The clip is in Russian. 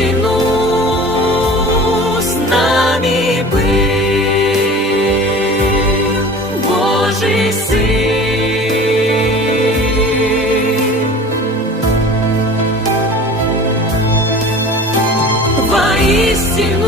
стену с нами был Божий Сын. Воистину